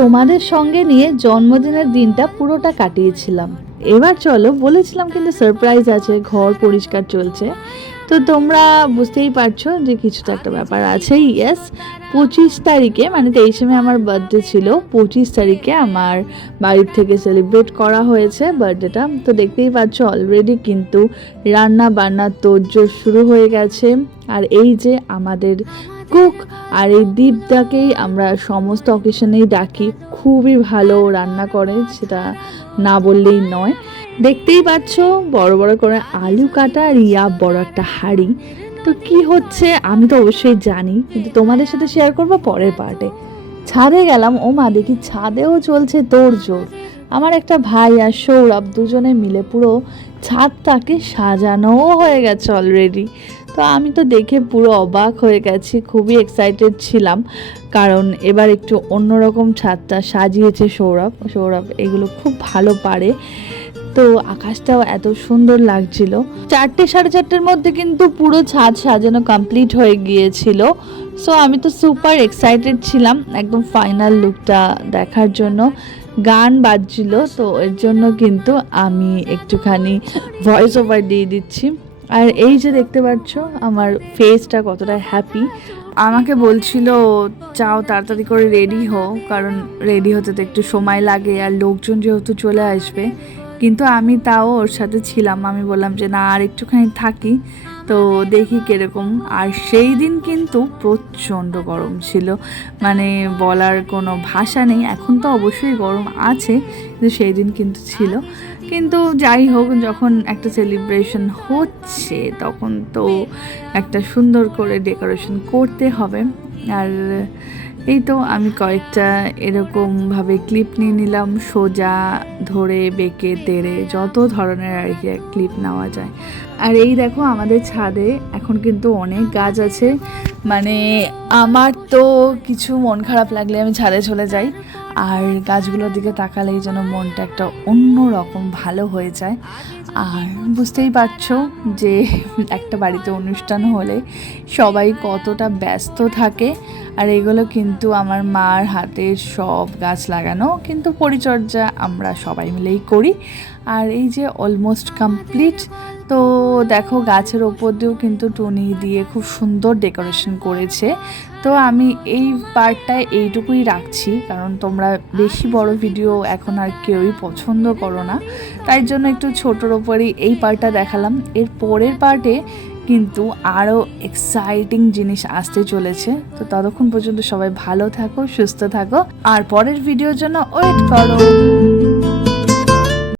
তোমাদের সঙ্গে নিয়ে জন্মদিনের দিনটা পুরোটা কাটিয়েছিলাম। এবার চলো, বলেছিলাম কিন্তু সারপ্রাইজ আছে, ঘর পরিষ্কার চলছে, তো তোমরা বুঝতেই পারছো যে কিছুটা একটা ব্যাপার আছে। ইয়েস, 25 তারিখে মানে 23 মে আমার বার্থডে ছিল, 25 তারিখে আমার বাড়ির থেকে সেলিব্রেট করা হয়েছে বার্থডেটা। তো দেখতেই পাচ্ছ অলরেডি কিন্তু রান্না বান্না তোড়জোড় শুরু হয়ে গেছে। আর এই যে আমাদের কুক, আর এই দীপদাকেই আমরা সমস্ত অকেশনেই ডাকি, খুবই ভালো রান্না করে, সেটা না বললেই নয়। দেখতেই পাচ্ছ বড় বড় করে আলু কাটা আর বড় একটা হাঁড়ি। তো কি হচ্ছে আমি তো অবশ্যই জানি, কিন্তু তোমাদের সাথে শেয়ার করবো পরের পার্টে। ছাদে গেলাম, ও মা দেখি ছাদেও চলছে তোড়জোড়। আমার একটা ভাই আর সৌরভ দুজনে মিলে পুরো ছাদটাকে সাজানোও হয়ে গেছে অলরেডি। তো আমি তো দেখে পুরো অবাক হয়ে গেছি, খুবই এক্সাইটেড ছিলাম, কারণ এবার একটু অন্যরকম ছাদটা সাজিয়েছে সৌরভ। সৌরভ এগুলো খুব ভালো পারে। তো আকাশটাও এত সুন্দর লাগছিল। 4টে 4:30-এর মধ্যে কিন্তু পুরো ছাদ সাজানো কমপ্লিট হয়ে গিয়েছিল। সো আমি তো সুপার এক্সাইটেড ছিলাম একদম ফাইনাল লুকটা দেখার জন্য। গান বাজছিল, তো এর জন্য কিন্তু আমি একটুখানি ভয়েস ওভার দিয়ে দিচ্ছি। আর এই যে দেখতে পাচ্ছ আমার ফেসটা কতটা হ্যাপি। আমাকে বলছিল যাও তাড়াতাড়ি করে রেডি হও, কারণ রেডি হতে তো একটু সময় লাগে আর লোকজন যেহেতু চলে আসবে। কিন্তু আমি তাও ওর সাথে ছিলাম, আমি বললাম যে না আর একটুখানি থাকি, তো দেখি কীরকম। আর সেই দিন কিন্তু প্রচণ্ড গরম ছিল, মানে বলার কোনো ভাষা নেই। এখন তো অবশ্যই গরম আছে, কিন্তু সেই দিন কিন্তু ছিল। কিন্তু যাই হোক, যখন একটা সেলিব্রেশন হচ্ছে তখন তো একটা সুন্দর করে ডেকোরেশন করতে হবে। আর এই তো আমি কয়েকটা এরকমভাবে ক্লিপ নিয়ে নিলাম, সোজা ধরে বেঁকে তেড়ে যত ধরনের আর কি ক্লিপ নেওয়া যায়। আর এই দেখো আমাদের ছাদে এখন কিন্তু অনেক গাছ আছে, মানে আমার তো কিছু মন খারাপ লাগলে আমি ছাদে চলে যাই, আর গাছগুলোর দিকে তাকালেই যেন মনটা একটা অন্য রকম ভালো হয়ে যায়। আর বুঝতেই পারছো যে একটা বাড়িতে অনুষ্ঠান হলে সবাই কতটা ব্যস্ত থাকে। আর এগুলো কিন্তু আমার মার হাতের সব গাছ লাগানো, কিন্তু পরিচর্যা আমরা সবাই মিলেই করি। আর এই যে অলমোস্ট কমপ্লিট। তো দেখো গাছের ওপর দিয়েও কিন্তু টুনি দিয়ে খুব সুন্দর ডেকোরেশন করেছে। তো আমি এই পার্টটায় এইটুকুই রাখছি, কারণ তোমরা বেশি বড় ভিডিও এখন আর কেউই পছন্দ করো না, তাই জন্য একটু ছোটোর ওপরেই এই পার্টটা দেখালাম। এর পরের পার্টে কিন্তু আরও এক্সাইটিং জিনিস আসতে চলেছে। তো ততক্ষণ পর্যন্ত সবাই ভালো থাকো, সুস্থ থাকো, আর পরের ভিডিওর জন্য ওয়েট করো।